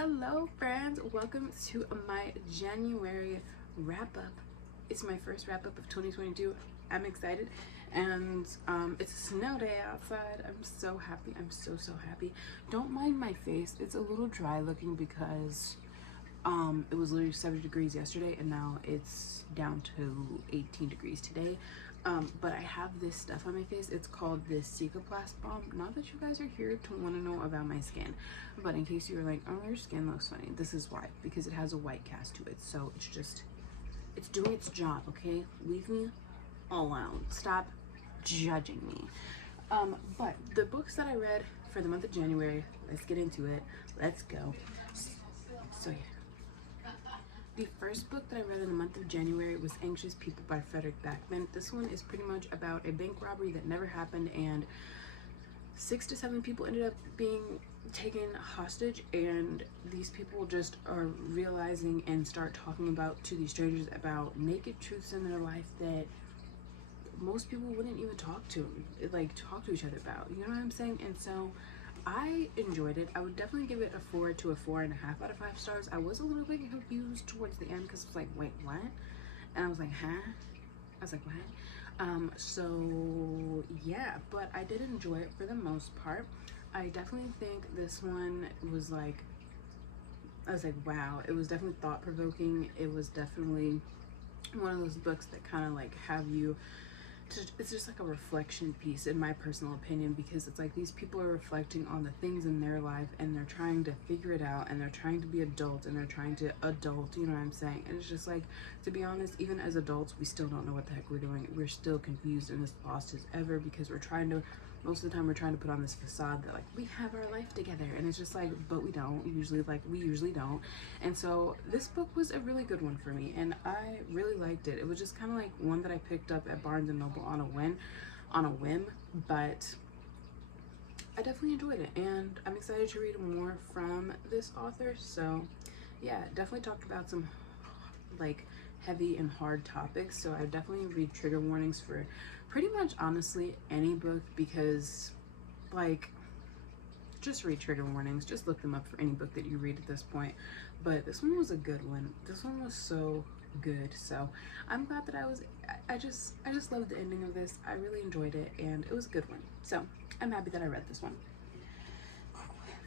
Hello friends, welcome to my January wrap-up. It's my first wrap-up of 2022. I'm excited, and it's a snow day outside. I'm so happy. I'm so happy. Don't mind my face. It's a little dry looking because it was literally 70 degrees yesterday and now it's down to 18 degrees today. But I have this stuff on my face. It's called the Cicaplast Balm. Not that you guys are here to want to know about my skin, but in case you're like, oh, your skin looks funny, this is why. Because it has a white cast to it. So it's doing its job, okay? Leave me alone. Stop judging me. But the books that I read for the month of January, let's get into it. Let's go. So yeah. The first book that I read in the month of January was Anxious People by Frederick Backman. This one is pretty much about a bank robbery that never happened, and 6 to 7 people ended up being taken hostage, and these people just are realizing and start talking about to these strangers about naked truths in their life that most people wouldn't even talk to each other about, you know what I'm saying? And so I enjoyed it. I would definitely give it a 4 to a 4.5 out of 5 stars. I was a little bit confused towards the end because it was like, wait, what? And I was like, huh? I was like, what? So yeah, but I did enjoy it for the most part. I definitely think this one was like, I was like, wow, it was definitely thought-provoking. It was definitely one of those books that kind of like have you, it's just like a reflection piece in my personal opinion, because it's like these people are reflecting on the things in their life and they're trying to figure it out, and they're trying to be adult, and they're trying to adult, you know what I'm saying? And it's just like, to be honest, even as adults, we still don't know what the heck we're doing. We're still confused and as lost as ever, because we're trying to, most of the time we're trying to put on this facade that like we have our life together, and it's just like, but we don't usually, like we usually don't. And so this book was a really good one for me, and I really liked it. It was just kind of like one that I picked up at Barnes and Noble on a whim, but I definitely enjoyed it, and I'm excited to read more from this author. So yeah, definitely talked about some like heavy and hard topics, so I definitely read trigger warnings for pretty much honestly any book, because like, just read trigger warnings, just look them up for any book that you read at this point. But this one was a good one. This one was so good. So I'm glad that I just loved the ending of this. I really enjoyed it, and it was a good one. So I'm happy that I read this one.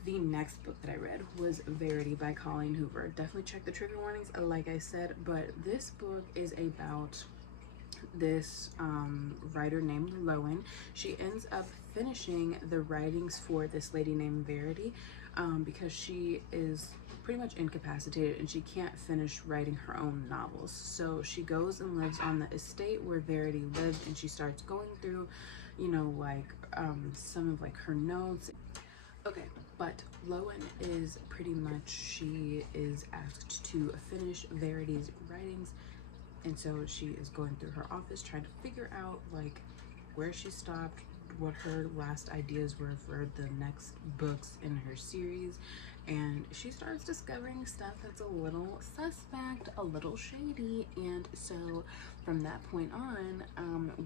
The next book that I read was Verity by Colleen Hoover. Definitely check the trigger warnings, like I said, but this book is about this writer named Lynn. She ends up finishing the writings for this lady named Verity because she is pretty much incapacitated and she can't finish writing her own novels. So she goes and lives on the estate where Verity lived, and she starts going through, you know, like some of like her notes. Okay, but Lynn is pretty much, she is asked to finish Verity's writings, and so she is going through her office trying to figure out like where she stopped, what her last ideas were for the next books in her series, and she starts discovering stuff that's a little suspect, a little shady. And so from that point on,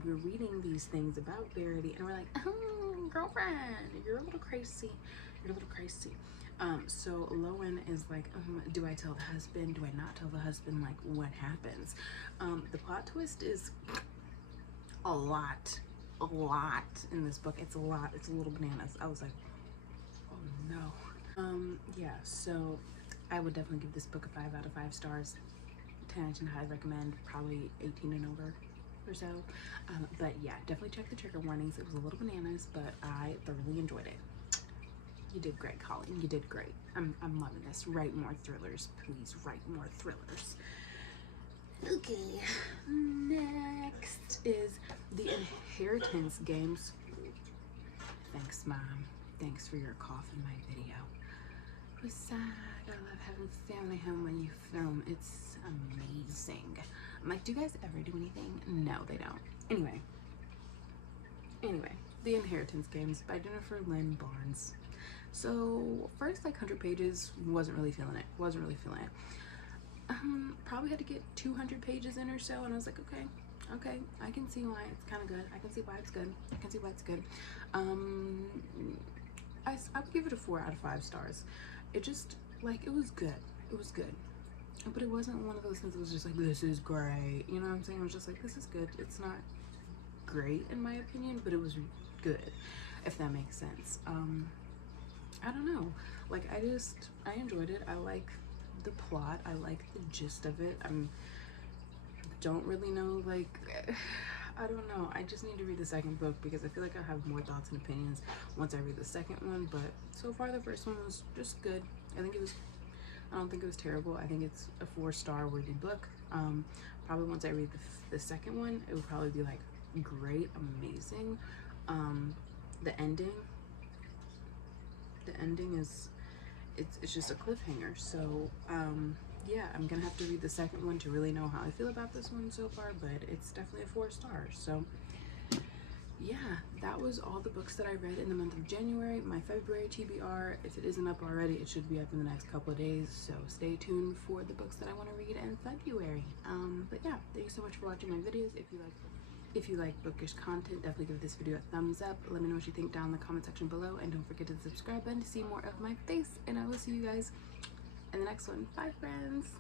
we're reading these things about Verity, and we're like, oh, girlfriend, you're a little crazy, you're a little crazy. So Lynn is like, do I tell the husband? Do I not tell the husband? Like, what happens? The plot twist is a lot in this book. It's a lot. It's a little bananas. I was like, oh no. Yeah, so I would definitely give this book a 5 out of 5 stars. 10 out of 10 I'd recommend, probably 18 and over or so. But yeah, definitely check the trigger warnings. It was a little bananas, but I thoroughly enjoyed it. You did great, Colleen. You did great. I'm loving this. Write more thrillers, please. Write more thrillers. Okay, next is The Inheritance Games. Thanks, Mom. Thanks for your cough in my video. Who's sad? I love having family home when you film. It's amazing. I'm like, do you guys ever do anything? No, they don't. Anyway, The Inheritance Games by Jennifer Lynn Barnes. So first like 100 pages, wasn't really feeling it. Probably had to get 200 pages in or so, and I was like, okay, I can see why it's kind of good. I can see why it's good. I would give it a 4 out of 5 stars. it just, like, it was good. It was good. But it wasn't one of those things that was just like, this is great. You know what I'm saying? It was just like, this is good. It's not great in my opinion, but it was good, if that makes sense. I don't know. Like, I enjoyed it. I like the plot. I like the gist of it. Don't really know, like, I don't know. I just need to read the second book because I feel like I have more thoughts and opinions once I read the second one. But so far, the first one was just good. I don't think it was terrible. I think it's a 4-star worthy book. Probably once I read the second one, it would probably be like great, amazing. The ending is, it's just a cliffhanger. So yeah, I'm gonna have to read the second one to really know how I feel about this one so far, but it's definitely a 4 stars. So yeah, that was all the books that I read in the month of January. My February TBR, if it isn't up already, it should be up in the next couple of days, so stay tuned for the books that I want to read in February. But yeah, thank you so much for watching my videos. If you like bookish content, definitely give this video a thumbs up. Let me know what you think down in the comment section below, and don't forget to subscribe button to see more of my face, and I will see you guys in the next one. Bye, friends.